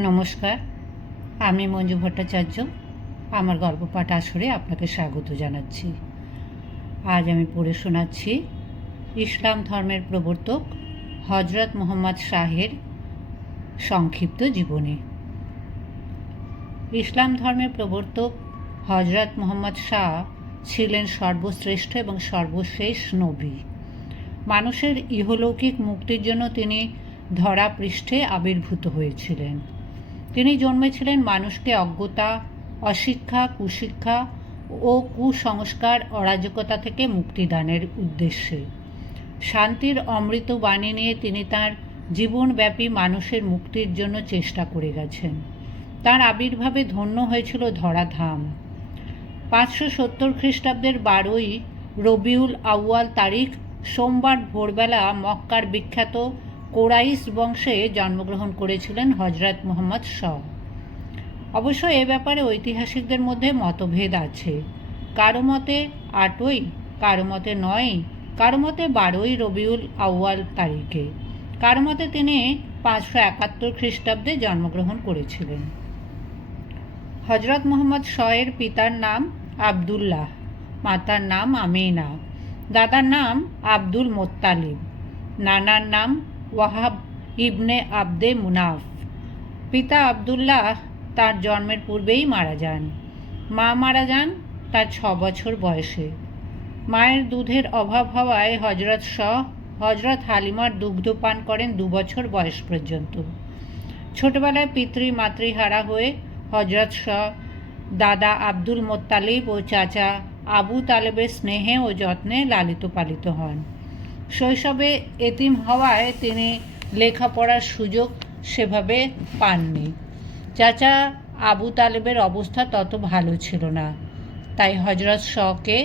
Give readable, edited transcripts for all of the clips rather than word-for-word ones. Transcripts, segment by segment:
নমস্কার, আমি মঞ্জু ভট্টাচার্য। আমার গল্পপাঠ আসরে আপনাকে স্বাগত জানাচ্ছি। আজ আমি পড়ে শোনাচ্ছি ইসলাম ধর্মের প্রবর্তক হজরত মুহাম্মদ শাহের সংক্ষিপ্ত জীবনী। ইসলাম ধর্মের প্রবর্তক হজরত মুহাম্মদ শাহ ছিলেন সর্বশ্রেষ্ঠ এবং সর্বশেষ নবী। মানুষের ইহলৌকিক মুক্তির জন্য তিনি ধরাপৃষ্ঠে আবির্ভূত হয়েছিলেন। তিনি জন্মেছিলেন মানুষকে অজ্ঞতা, অশিক্ষা, কুশিক্ষা ও কুসংস্কার, অরাজকতা থেকে মুক্তিদানের উদ্দেশ্যে। শান্তির অমৃত বাণী নিয়ে তিনি তাঁর জীবনব্যাপী মানুষের মুক্তির জন্য চেষ্টা করে গেছেন। তাঁর আবির্ভাবে ধন্য হয়েছিল ধরাধাম। 570 খ্রিস্টাব্দের 12ই রবিউল আউয়াল তারিখ সোমবার ভোরবেলা মক্কার বিখ্যাত কোরাইশ বংশে জন্মগ্রহণ করেছিলেন হজরত মুহাম্মদ শাহ। অবশ্য এ ব্যাপারে ঐতিহাসিকদের মধ্যে মতভেদ আছে। কারো মতে 8ই, কারো মতে 9ই, কারো মতে 12ই রবিউল আউয়াল তারিখে, কারো মতে তিনি 571 খ্রিস্টাব্দে জন্মগ্রহণ করেছিলেন। হজরত মুহাম্মদ শাহের পিতার নাম আবদুল্লাহ, মাতার নাম আমিনা, দাদার নাম আব্দুল মোত্তালিব, নানার নাম ওয়াহাব ইবনে আবদে মুনাফ। পিতা আবদুল্লাহ তার জন্মের পূর্বেই মারা যান। মা মারা যান তার 6 বছর বয়সে। মায়ের দুধের অভাব হওয়ায় হজরত শাহ হজরত হালিমার দুগ্ধ পান করেন 2 বছর বয়স পর্যন্ত। ছোটবেলায় পিতৃমাতৃহারা হয়ে হজরত শাহ দাদা আব্দুল মোত্তালিব ও চাচা আবু তালেবের স্নেহে ও যত্নে লালিত পালিত হন। শৈশবে এতিম হওয়ায় তিনি লেখাপড়ার সুযোগ সেভাবে পাননি। চাচা আবু তালেবের অবস্থা তত ভালো ছিল না, তাই হজরত শাহকে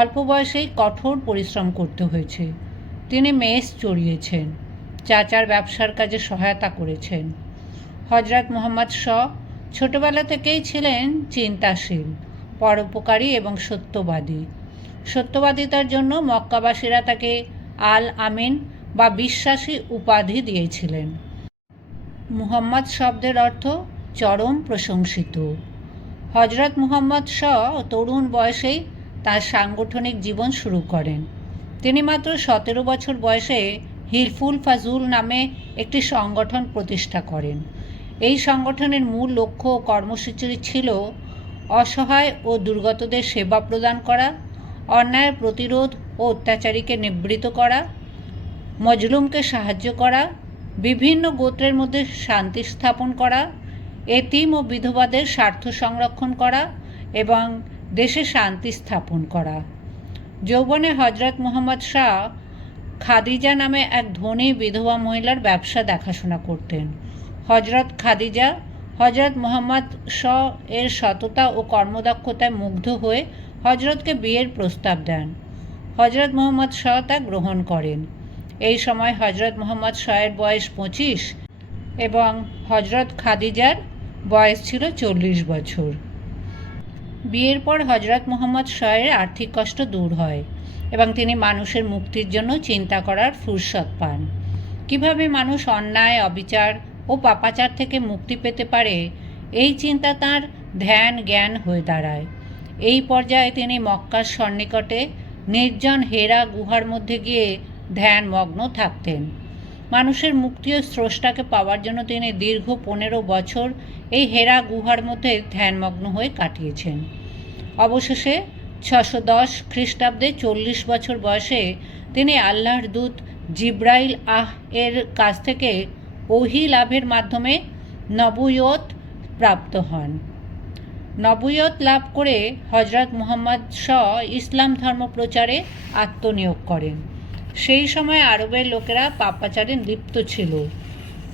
অল্প বয়সেই কঠোর পরিশ্রম করতে হয়েছে। তিনি মেষ চড়িয়েছেন, চাচার ব্যবসার কাজে সহায়তা করেছেন। হজরত মুহাম্মদ শাহ ছোটবেলা থেকেই ছিলেন চিন্তাশীল, পরোপকারী এবং সত্যবাদী। সত্যবাদিতার জন্য মক্কাবাসীরা তাকে আল আমিন বা বিশ্বাসী উপাধি দিয়েছিলেন। মুহাম্মদ শব্দের অর্থ চরম প্রশংসিত। হজরত মুহাম্মদ শাহ তরুণ বয়সেই তার সাংগঠনিক জীবন শুরু করেন। তিনি মাত্র 17 বছর বয়সে হিলফুল ফাজুল নামে একটি সংগঠন প্রতিষ্ঠা করেন। এই সংগঠনের মূল লক্ষ্য ও কর্মসূচি ছিল অসহায় ও দুর্গতদের সেবা প্রদান করা, অন্যায়ের প্রতিরোধ ও অত্যাচারীকে নিবৃত্ত করা, মজলুমকে সাহায্য করা, বিভিন্ন গোত্রের মধ্যে শান্তি স্থাপন করা, এতিম ও বিধবাদের স্বার্থ সংরক্ষণ করা এবং দেশে শান্তি স্থাপন করা। যৌবনে হজরত মুহাম্মদ শাহ খাদিজা নামে এক ধনী বিধবা মহিলার ব্যবসা দেখাশোনা করতেন। হজরত খাদিজা হজরত মুহাম্মদ শাহ এর সততা ও কর্মদক্ষতায় মুগ্ধ হয়ে হজরতকে বিয়ের প্রস্তাব দেন। হজরত মুহাম্মদ শাহ তা গ্রহণ করেন। এই সময় হজরত মুহাম্মদ শাহের বয়স 25 এবং হজরত খাদিজার বয়স ছিল 40 বছর। বিয়ের পর হজরত মুহাম্মদ শাহের আর্থিক কষ্ট দূর হয় এবং তিনি মানুষের মুক্তির জন্য চিন্তা করার ফুরসত পান। কিভাবে মানুষ অন্যায়, অবিচার ও পাপাচার থেকে মুক্তি পেতে পারে, এই চিন্তা তাঁর ধ্যান জ্ঞান হয়ে দাঁড়ায়। এই পর্যায়ে তিনি মক্কার সন্নিকটে নির্জন হেরা গুহার মধ্যে গিয়ে ধ্যানমগ্ন থাকতেন। মানুষের মুক্তি ও স্রষ্টাকে পাওয়ার জন্য তিনি দীর্ঘ 15 বছর এই হেরা গুহার মধ্যে ধ্যানমগ্ন হয়ে কাটিয়েছেন। অবশেষে 610 খ্রিস্টাব্দে 40 বছর বয়সে তিনি আল্লাহর দূত জিব্রাইল এর কাছ থেকে ওহী লাভের মাধ্যমে নবুয়ত প্রাপ্ত হন। নবুয়ত লাভ করে হজরত মুহাম্মদ শাহ ইসলাম ধর্ম প্রচারে আত্মনিয়োগ করেন। সেই সময় আরবের লোকেরা পাপাচারে লিপ্ত ছিল।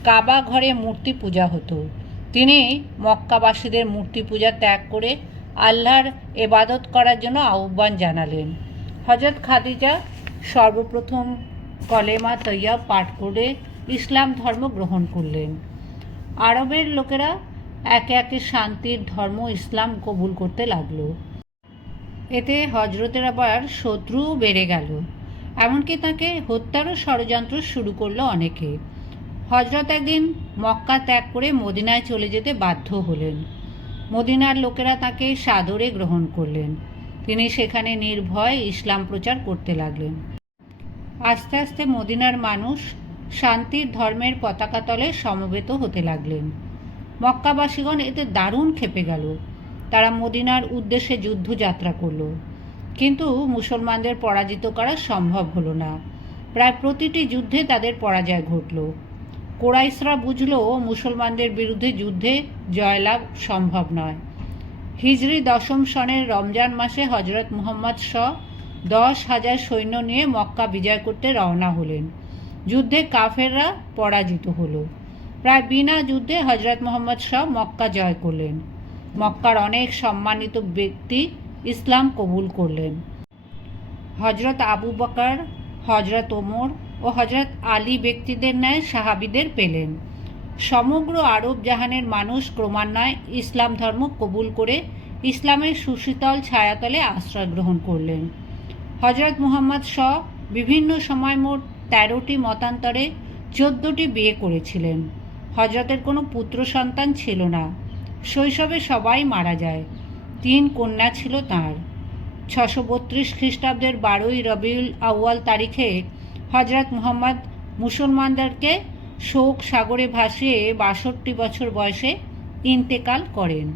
কাবা ঘরে মূর্তি পূজা হতো। তিনি মক্কাবাসীদের মূর্তি পূজা ত্যাগ করে আল্লাহর ইবাদত করার জন্য আহ্বান জানালেন। হজরত খাদিজা সর্বপ্রথম কলেমা তৈয়ব পাঠ করে ইসলাম ধর্ম গ্রহণ করলেন। আরবের লোকেরা একে একে শান্তির ধর্ম ইসলাম কবুল করতে লাগলো। এতে হজরতের আবার শত্রুও বেড়ে গেল। এমনকি তাকে হত্যারও ষড়যন্ত্র শুরু করলো অনেকে। হজরত একদিন মক্কা ত্যাগ করে মদিনায় চলে যেতে বাধ্য হলেন। মদিনার লোকেরা তাকে সাদরে গ্রহণ করলেন। তিনি সেখানে নির্ভয়ে ইসলাম প্রচার করতে লাগলেন। আস্তে আস্তে মদিনার মানুষ শান্তির ধর্মের পতাকা তলে সমবেত হতে লাগলেন। মক্কাবাসীগণ এতে দারুণ ক্ষেপে গেল। তারা মদিনার উদ্দেশ্যে যুদ্ধযাত্রা করল, কিন্তু মুসলমানদের পরাজিত করা সম্ভব হলো না। প্রায় প্রতিটি যুদ্ধে তাদের পরাজয় ঘটল। কোরাইশরা বুঝল মুসলমানদের বিরুদ্ধে যুদ্ধে জয়লাভ সম্ভব নয়। হিজরি 10ম সনের রমজান মাসে হজরত মুহাম্মদ 10,000 সৈন্য নিয়ে মক্কা বিজয় করতে রওনা হলেন। যুদ্ধে কাফেররা পরাজিত হলো। প্রায় বিনা যুদ্ধে হজরত মুহাম্মদ মক্কা জয় করলেন। মক্কার অনেক সম্মানিত ব্যক্তি ইসলাম কবুল করলেন। হজরত আবু বকর, হজরত ওমর ও হজরত আলী ব্যক্তিদের ন্যায় সাহাবীদের পেলেন। সমগ্র আরব জাহানের মানুষ ক্রমান্বয়ে ইসলাম ধর্ম কবুল করে ইসলামের সুশীতল ছায়াতলে আশ্রয় গ্রহণ করলেন। হজরত মুহাম্মদ বিভিন্ন সময় মোট 13টি মতান্তরে 14টি বিয়ে করেছিলেন। হজরতের কোনো পুত্র সন্তান ছিল না। শৈশবে সবাই মারা যায়। 3 কন্যা ছিল তাঁর। 632 খ্রিস্টাব্দের 12ই রবিউল আউয়াল তারিখে হজরত মুহাম্মদ মুসলমানদেরকে শোক সাগরে ভাসিয়ে 62 বছর বয়সে ইন্তেকাল করেন।